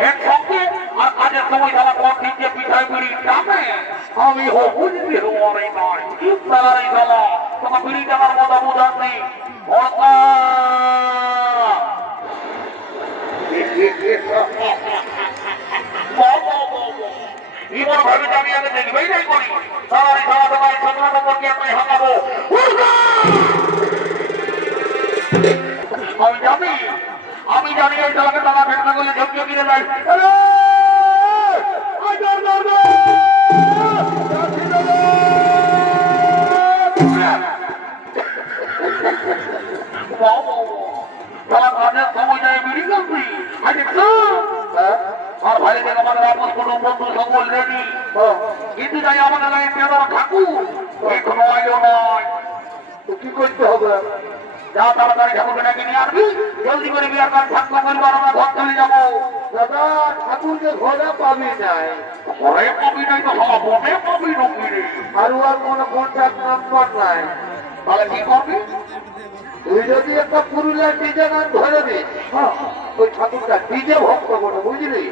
একসঙ্গে আর কাজের সময় তারা পর দিকে পিঠায় বিড়ি টানে আমি বুঝতে হওয়ারই নয় তারাই গেলা তোমার বিড়ি টানার মতো বুঝাচ্ছি এবার ভাবে আমি আগে দেখবেই নাই করি তারাই সারা তোমার ছোট নম্বরকে আমি হাঁকাবো আমি জানি এই দলকে তারা ভেটনা করলে ঝুঁকিয়ে কিনে দেয় সময় নেই বিড়ি করবি আর ভাই দেখ আমাদের আপস কোনো বন্ধু সকল রেডি কিন্তু যাই আমাদের লাগে ঠাকুর এখনো আইও নয় কি করতে হবে যা তাড়াতাড়ি ঠাকুরকে ডাকে নিয়ে আসবি জলদি করে বিয়ার কাজ থাকবো পরিবার আমরা ঘর চলে যাবো দাদা ঠাকুরকে ঘরে পাবি নাই ঘরে পাবি নাই তো সব বনে পাবি নবি রে আর ওর কোনো কন্ট্যাক্ট নাম্বার নাই তাহলে কি করবি তুই যদি একটা পুরুলিয়ার ডিজে গান ধরে দিস ওই ঠাকুরটা ডিজে ভক্ত বলো বুঝলি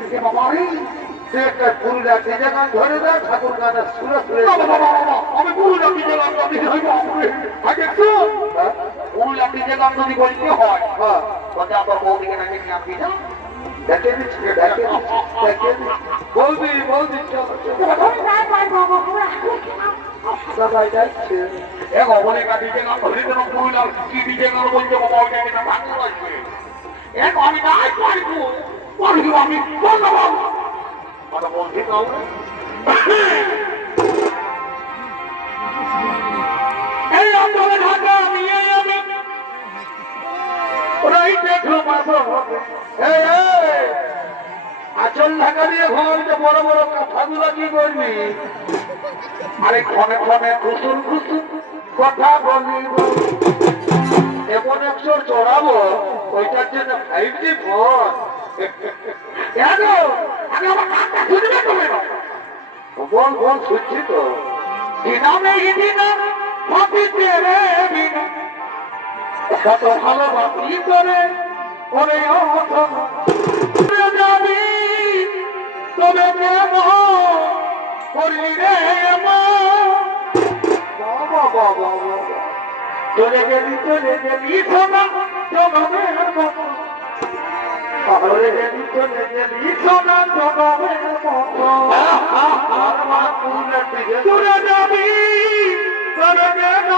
তুই একটা পুরুলিয়ার ডিজে গান ধরে দেয় ঠাকুর গানের সুরে সুরে আমি পুরুলিয়ার ডিজে গান পুরুলিয়ার ডিজে গান যদি বলতে হয় তাহলে আমার বৌদিকে নাকি নিয়ে আসবি না দেখে দিচ্ছি বৌদি বৌদি সবাই যাচ্ছে এক অবলেখা ডিজে গান ধরে দেন পুরুলিয়ার কি ডিজে গান বলতে বাবা ওইটাকে না ভাঙতে আসবে এক আমি নাই পারবো পারবো আমি বলবো কথা বলছি তাও এই অঞ্চলে ঢাকা নিয়ে আমি ওরাই দেখলো মারবো আচল ঢাকা দিয়ে ঘুমাতে বড় বড় কথাগুলো কি করবি আরে ক্ষণে ক্ষণে খুশুর খুশুর কথা বলিব এমন একশো চড়াবো ওইটার জন্য 5G ফোন বল বল শুনছি তো কত ভালোবাসি করে ওরে যাবি তবে করলি রে বাবা বাবা চলে গেলি সোনা জগমের মতো চলে গেলি সোনা জগমের মতো চলে যাবি তবে কেন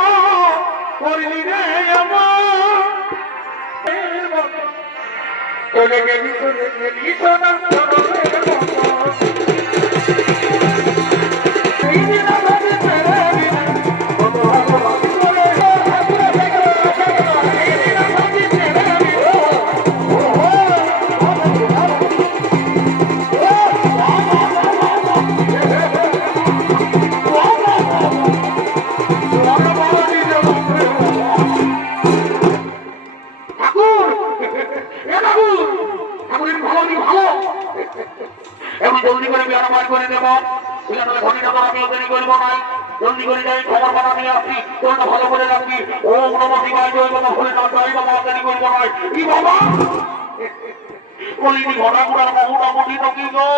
করলি রে চলে গেলি সোনা জগমের মতো জলদি করে বিয়ার বার করে দেব ঘড়িটা তো আমি দেরি করবো না জলদি করে যাই খবর পাঠা নিয়ে আসছি তোরটা ভালো করে রাখবি ও নম শিবায় জয় বাবা ভুলে না যাই বাবা দেরি করবো না কি বাবা বলিনি ঘটা ঘুরার বহুটা মুঠি তো কি গো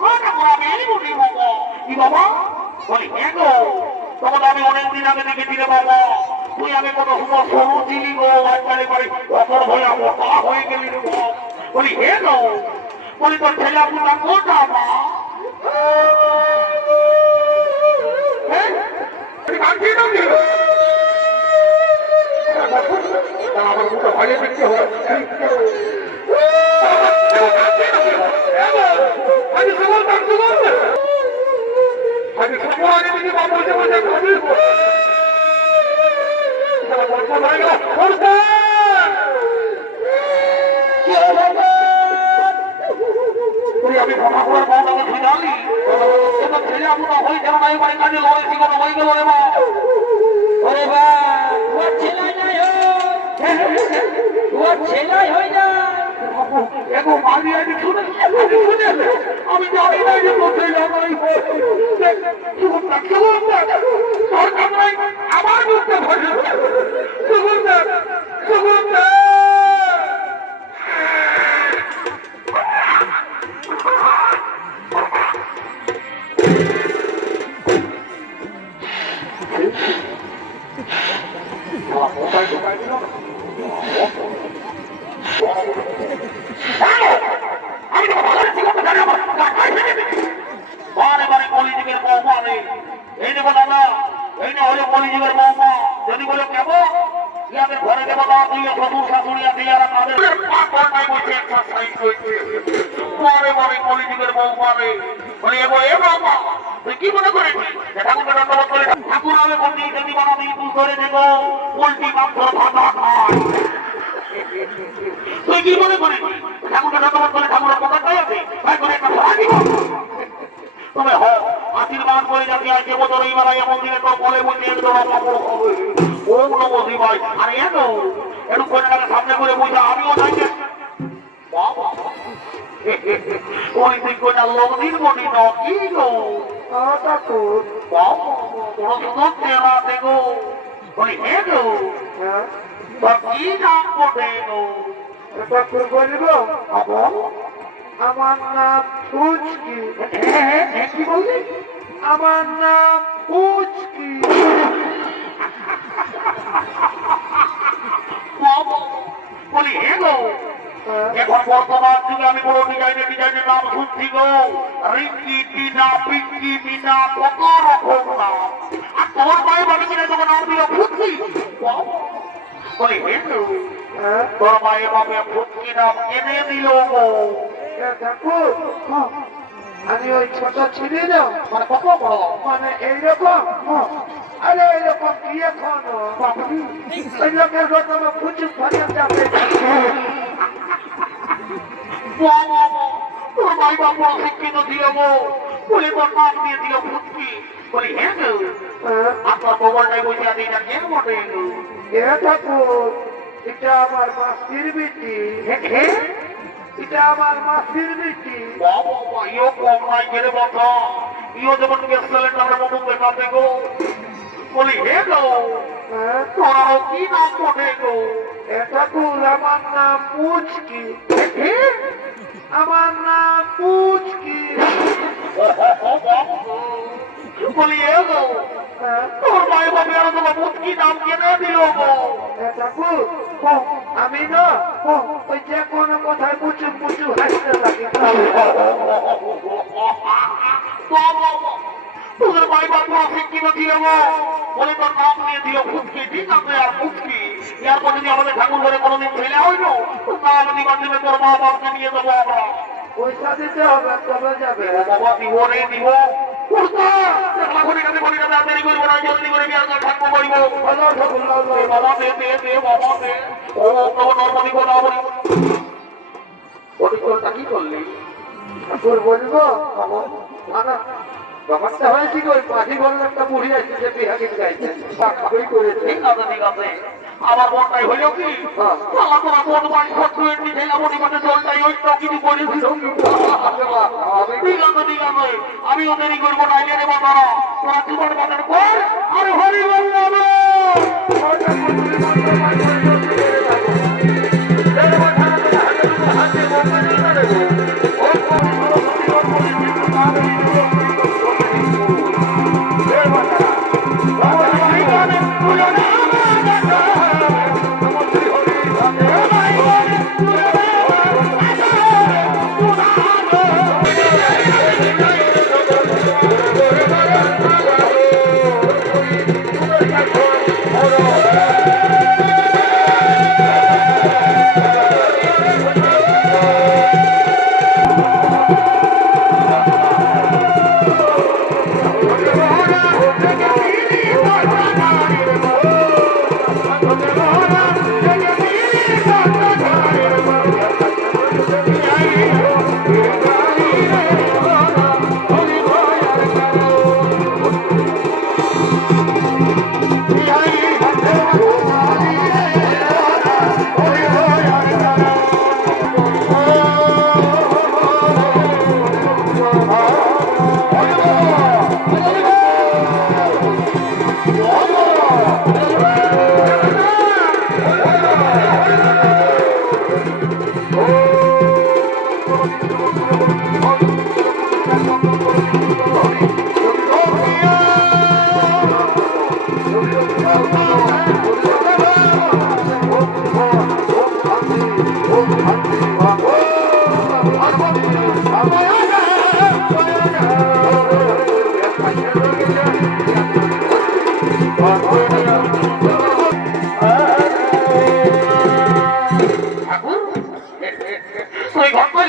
ঘটা ঘুরাবে মুঠি বাবা কি বাবা বলি হ্যাঁ গো তখন আমি অনেকদিন আগে দেখেছি রে বাবা তুই আমি কত সুন্দর সরু ছিলি গো একবারে করে অপর হয়ে মোটা হয়ে গেলি রে বাবা বলি হ্যাঁ গো বলি তোর ছেলে আপনার কোটা মা আমার মুখে ভয়ে দেখতে হয় আমি সবল আমি সবল আগে দিকে বাবু আমি ক্ষমা করার বউটাকে ছিনালি এবার ছেলে আপনার হয়ে গেল না এবারে কাজে লড়েছি কোনো হয়ে গেল রে মা ওরে বা তোমার ছেলে নাই তোমার ছেলে হয়ে যায় এগো মালি আজ শুনে আমি জানি না যে তোর ছেলে নাই আমার বুঝতে পারছি এক্সারসাইজ করছে পরে পরে কলিযুগের বউ পাবে বলে এ বাবা তুই কি মনে করেছিস ঠাকুরকে দণ্ডবোধ করে ঠাকুর আমি বন্দি যদি বানাবি তুই ধরে দেবো পোল্ট্রি মাংস ভাতা খায় তুই কি মনে করেছিস ঠাকুরকে দণ্ডবোধ করে ঠাকুরের কথাটাই আছে তাই করে একটা ভাড়া দিব তবে হ্যাঁ আশীর্বাদ করে যাতে আজকে বছর এই বেলায় মন্দিরে তোর বলে বলতে একদম অপর হবে ওম নমঃ শিবায় আর এত একটু করে সামনে করে বুঝা আমিও যাই বাবা ওই তুই কোনা লোক দিন মনি ন কি গো ঠাকুর বাবা বড় সুন্দর চেহারা দেখো ওই হে গো কি নাম বটে গো ঠাকুর বলিব আমার নাম ফুচকি কি বললি আমার নাম ফুচকি বলি হে গো এখন বর্তমান যুগে আমি বড় ডিজাইনের নাম শুনছি গো রিঙ্কি টিনা পিঙ্কি মিনা কত রকম নাম আর তোর ভাই বলে কিনা তোমার নাম দিল ফুচকি বলি হে গো তোর মায়ের বাবা ফুচকি নাম কেনে দিল গো ঠাকুর আমি ওই ছোট ছিলি না মানে কত বড় মানে এইরকম আরে এইরকম কি এখন ওই লোকের ঘর তোমার ফুচুক ফাঁকা যাবে তোর ভাই বাবা শিক্ষিত দিল গো বলে তোর নাম দিয়ে দিল ফুচকি বলি হ্যাঁ গো আপনার গোবরটাই বসে আছে এটা কেন বটে গো ঠাকুর এটা আমার মাসির বেটি এটা আমার মাসির বেটি বাবা ইও কম নাই গেলে কথা ইও যেমন গ্যাস সিলিন্ডারের মতো দেখাতে গো বলি হে গো তোরাও কি নাম বটে গো ঠাকুর আমার নাম পুচকি আমার নাম পুচকি বলি হে গো তোর ভাই বাবা আর তোমার পুচকি নাম কেনে দিল গো ঠাকুর আমি না ওই যে কোনো কথায় পুচু পুচু হাসতে লাগি তোর ভাই বাবা শিক্ষিত ছিল গো বলে তোর নাম নিয়ে দিল ফুচকি ঠিক আছে আর ফুচকি এরপর যদি আমাদের ঠাকুর ঘরে কোনোদিন ছেলে হইলো নাম দিবার দিবে তোর মা বাবাকে নিয়ে যাবো আমরা পয়সা দিতে হবে তবে যাবে বাবা দিব রে দিব বাবা দে দে দে বাবা দে ও নর্মালি কি করলি তোর বলবো ব্যাপারটা হয়েছি ওই পাখি বললে একটা বুড়ি আছে যে বিহা গীত গাইছে করেছে ঠিক আছে ঠিক আছে আমার মনটাই হইল কি তোরা মন বাড়ি খরচ নিয়ে মনে মনে জলটাই ওই তো কিছু করেছিল ঠিক আছে ঠিক আছে আমিও দেরি করবো না এনে নেবো তোরা জীবন বাজার কর আর হরি বললাম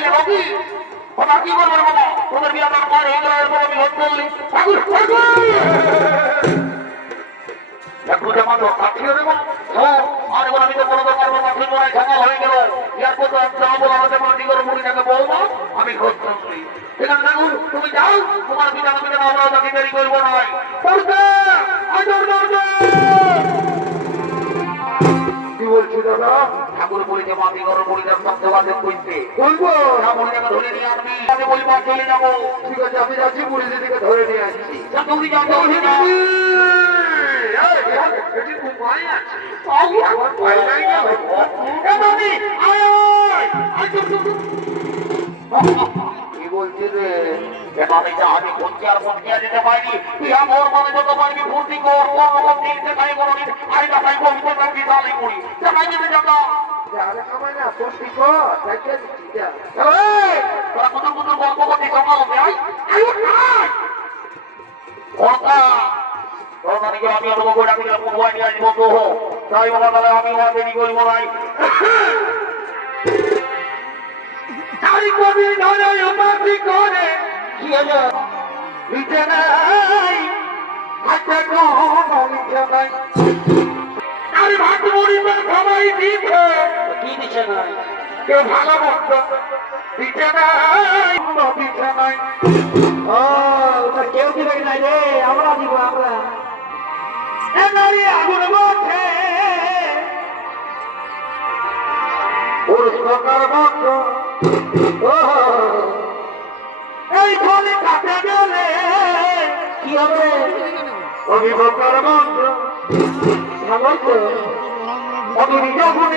বলছে নাকি ওটা কি করবে বাবা তোদের বিয়ে আমার মার হয়ে গেল এরপর আমি লোক বললি একটু যেমন কাঠিয়ে দেবো আর এবার আমি তো কোনো দরকার কাঠিয়ে মনে ঝাঁকা হয়ে গেল এরপর তো যা বলো আমাদের মাটি করে মুড়িটাকে বলবো আমি খোঁজ করছি সেখানে দেখুন তুমি যাও তোমার পিতা পিতা আমরা তাকে দেরি করবো নয় করবে কি বলছি দাদা ঠাকুর বলিতে মাটি করে মুড়িটার সঙ্গে বাদে কইতে বলবো মুড়িটাকে ধরে নিয়ে আসবি তাকে বলবো চলে যাবো ঠিক আছে আমি যাচ্ছি মুড়ি দিদিকে ধরে নিয়ে আসছি তুমি যাও কি বলছি রে আমি জাহাজে পঞ্চার পঞ্চিয়া যেতে পারি ইহা মোর মনে যত পারবি ফুর্তি কর কোন রকম দিন সেটাই করবি আর তাই বলবি তো তার বিশালই করি সেটাই যেতে যাবো তোরা কোথাও কোথাও গল্প করছি সকাল আমি অনুভব করে আমি পুরুয়াই নিয়ে আসবো তো তাই বলা তাহলে আমি দেরি করবো নাই তাই কবি ধরে মাটি করে কি হলো নিচে নাই হাতে কোনো নিচে নাই আমি ভাত মরিবে সবাই দিচ্ছে কি দিচ্ছে নাই কেউ ভালো মন্দ দিচ্ছে নাই দিচ্ছে নাই কেউ দিবে নাই রে আমরা দিব আমরা আগুন মধ্যে ওর সরকার মন্ত্র এই ফলে কাছে গেলে কি হবে অভিভোগের মন্ত্র অদুরি যখন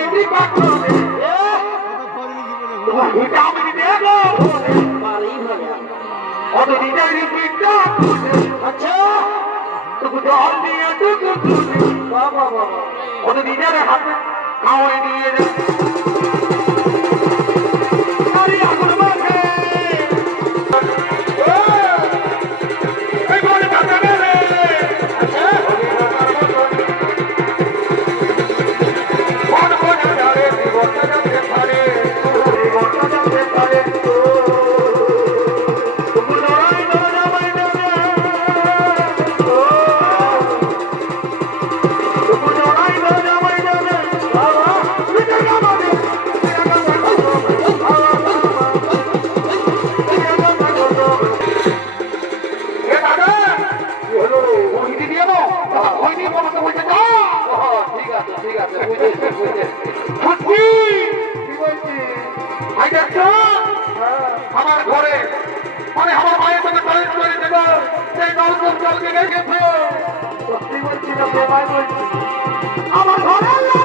আচ্ছা জল দিয়ে নিজের হাতে খাওয়াই দিয়ে আমার ঘরে মানে আমার মায়ের মধ্যে টয়লেট করে দেব সেই নলকূপ জল গেছে সত্যি বলছি না বেমায় বলছি আমার ঘরে